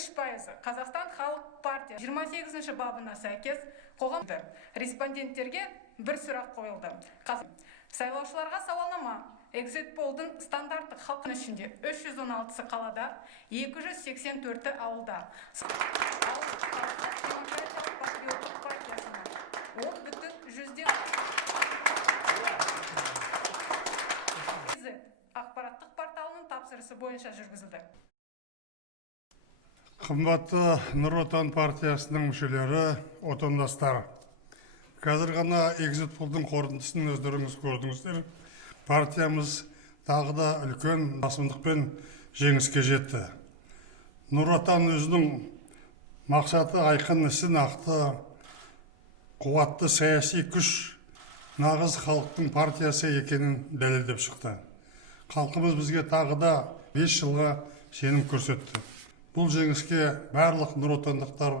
3%. Қазақстан Халық партия 28 бабына сәйкес қоғамды респонденттерге бір сұрақ қойылды. Сайлаушыларға сауалнама. Экзит полдың стандарттық халқын ішінде 316 қалада, 284 ауылда. Демократиялық патриоттық партиясына 10,1 ақпараттық порталының тапсырысы бойынша жүргізілді. Қымбатты Нұр Отан партиясының мүшелері, отандастар. Қазір ғана экзит полдың қорытындысын өздеріңіз көрдіңіздер. Партиямыз тағы да үлкен басымдықпен жеңіске жетті. Нұр Отан өзінің мақсаты айқын, ісі нақты, қуатты саяси күш, нағыз халықтың партиясы екенін дәлелдеп шықты. Халқымыз бізге тағы да 5 жылға сенім көрсетті. Бұл жеңіске барлық нұр отандықтар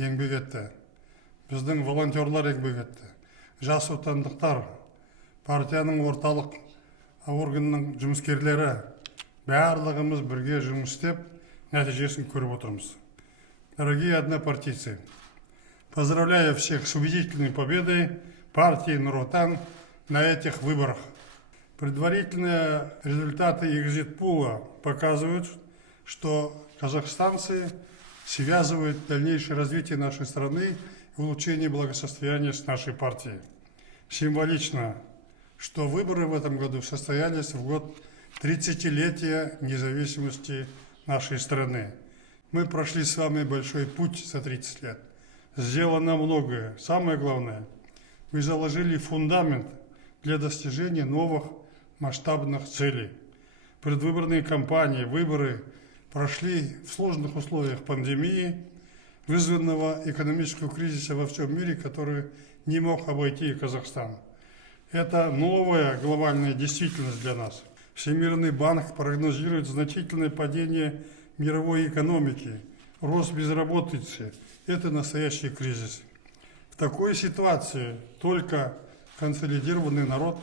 еңбек етті. Біздің волонтерлар еңбек етті. Жас отандықтар, партияның орталық органының жұмыскерлері, барлығымыз бірге жұмыс істеп, нәтижесін көріп отырмыз. Дорогие однопартийцы, поздравляю всех с убедительной победой партии Нур Отан на этих выборах. Предварительные результаты экзит-пула показывают, что казахстанцы связывают дальнейшее развитие нашей страны и улучшение благосостояния с нашей партией. Символично, что выборы в этом году состоялись в год 30-летия независимости нашей страны. Мы прошли с вами большой путь за 30 лет. Сделано многое. Самое главное, вы заложили фундамент для достижения новых масштабных целей. Предвыборные кампании, выборы прошли в сложных условиях пандемии, вызванного экономического кризиса во всем мире, который не мог обойти и Казахстан. Это новая глобальная действительность для нас. Всемирный банк прогнозирует значительное падение мировой экономики, рост безработицы. Это настоящий кризис. В такой ситуации только консолидированный народ,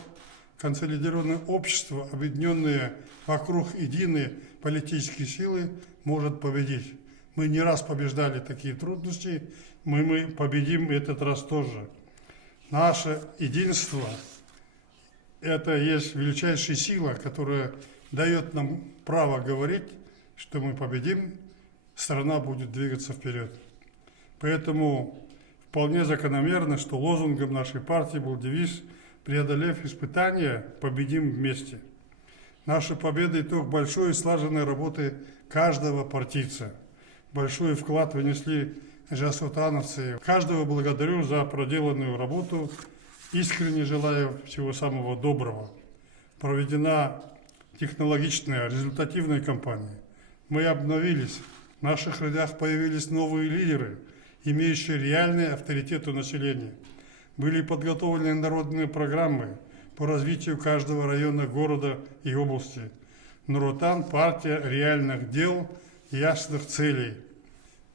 консолидированное общество, объединенное вокруг единой политической силы, может победить. Мы не раз побеждали такие трудности, мы победим этот раз тоже. Наше единство – это есть величайшая сила, которая дает нам право говорить, что мы победим, страна будет двигаться вперед. Поэтому вполне закономерно, что лозунгом нашей партии был девиз «Преодолев испытания, победим вместе». Наша победа – итог большой и слаженной работы каждого партийца. Большой вклад внесли жасотановцы. Каждого благодарю за проделанную работу. Искренне желаю всего самого доброго. Проведена технологичная, результативная кампания. Мы обновились. В наших рядах появились новые лидеры, имеющие реальный авторитет у населения. Были подготовлены народные программы по развитию каждого района города и области. Нур Отан – партия реальных дел, ясных целей.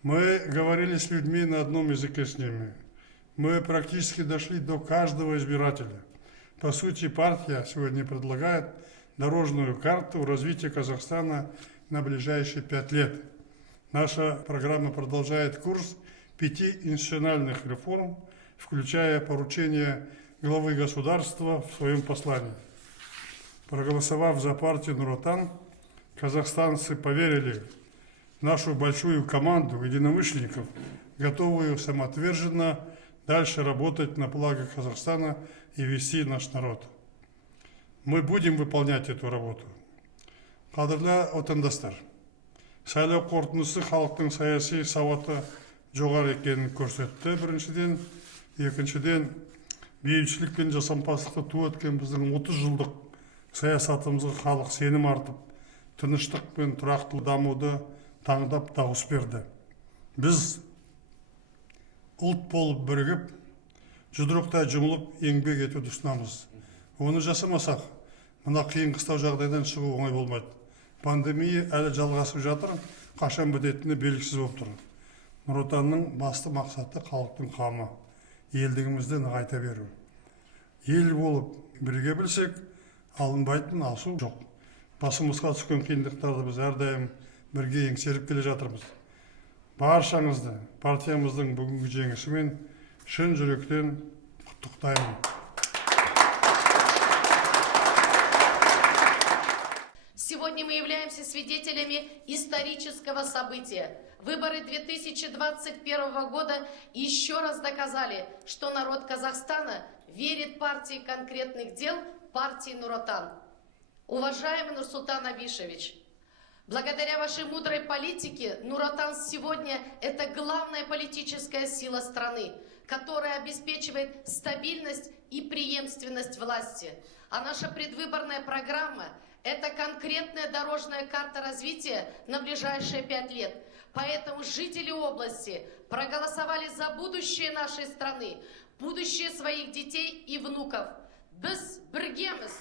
Мы говорили с людьми на одном языке с ними. Мы практически дошли до каждого избирателя. По сути, партия сегодня предлагает дорожную карту развития Казахстана на ближайшие 5 лет. Наша программа продолжает курс 5 институциональных реформ, включая поручение главы государства в своем послании. Проголосовав за партию Нур Отан, казахстанцы поверили в нашу большую команду единомышленников, готовую самоотверженно дальше работать на благо Казахстана и вести наш народ. Мы будем выполнять эту работу. Қадірлі отандастар, сайлау қорытындысы халықтың саяси сауаты жоғары екенін көрсетті біріншіден. Екіншіден, бейбітшілік пен жасампаздықты ту еткен біздің 30 жылдық саясатымызға халық сенім артып, тыныштық пен тұрақты дамуды таңдап дауыс берді. Біз ұлт болып бірігіп, жұдырықтай жұмылып еңбек етуді ұсынамыз. Оны жасамасақ, мына қиын қыстау жағдайдан шығу оңай болмайды. Пандемия әлі жалғасып жатыр, қашан бітетіні белгісіз болып тұр. Нұр Отанның басты мақсаты халықтың қамы, елдігімізді нығайта беру. Ел болып бірге білсек, алынбайтын алсу жоқ. Басымызға түскен қиындықтарды біз әрдайым бірге еңсеріп келе жатырмыз. баршаңызды партиямыздың бүгінгі жеңісімен шын жүректен құттықтаймын. Сегодня мы являемся свидетелями исторического события. Выборы 2021 года еще раз доказали, что народ Казахстана верит партии конкретных дел, партии Нур-Отан. Уважаемый Нурсултан Абишевич, благодаря вашей мудрой политике Нур-Отан сегодня это главная политическая сила страны, которая обеспечивает стабильность и преемственность власти. А наша предвыборная программа – это конкретная дорожная карта развития на ближайшие 5 лет. Поэтому жители области проголосовали за будущее нашей страны, будущее своих детей и внуков. Біз біргеміз.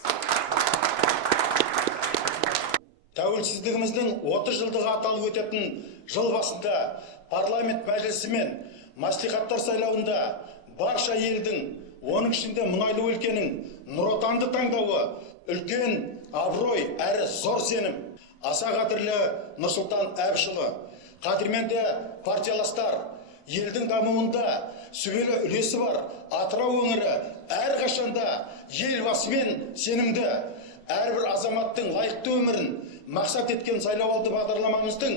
Тәуелсіздігіміздің 30 жылдығы аталып өтетін жыл басында парламент мәжілісі мен мәслихаттар сайлауында барша елдің, оның ішінде мұнайлы өлкенің Нұр-Отанды таңдауы үлкен абырой әрі зор сенім. Аса қадірлі Нұрсұлтан Әбішұлы, қадірменді партияластар, елдің дамуында сүбелі үлесі бар Атырау өңірі әрқашанда елбасымен сенімді. Әрбір азаматтың лайықты өмірін мақсат еткен сайлауалды бағдарламамыздың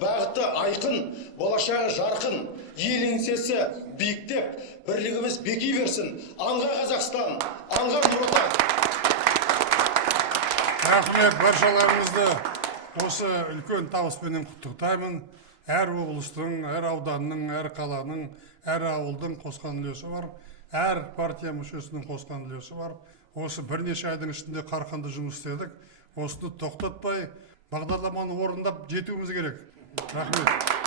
бағыты айқын, болашағы жарқын, ел еңсесі биіктеп, бірлігіміз беки берсін. Алға Қазақстан, алға Нұр-Отан. Рахмет, баршаларыңызды осы үлкен табыспенен құттықтаймын. Әр облыстың, әр ауданның, әр қаланың, әр ауылдың қосқан үлесі бар. Әр партия мүшесінің қосқан үлесі бар. Осы бірнеше айдың ішінде қарқынды жұмыс істедік. Осыны тоқтатпай бағдарламаны орындап жетуіміз керек. Рахмет.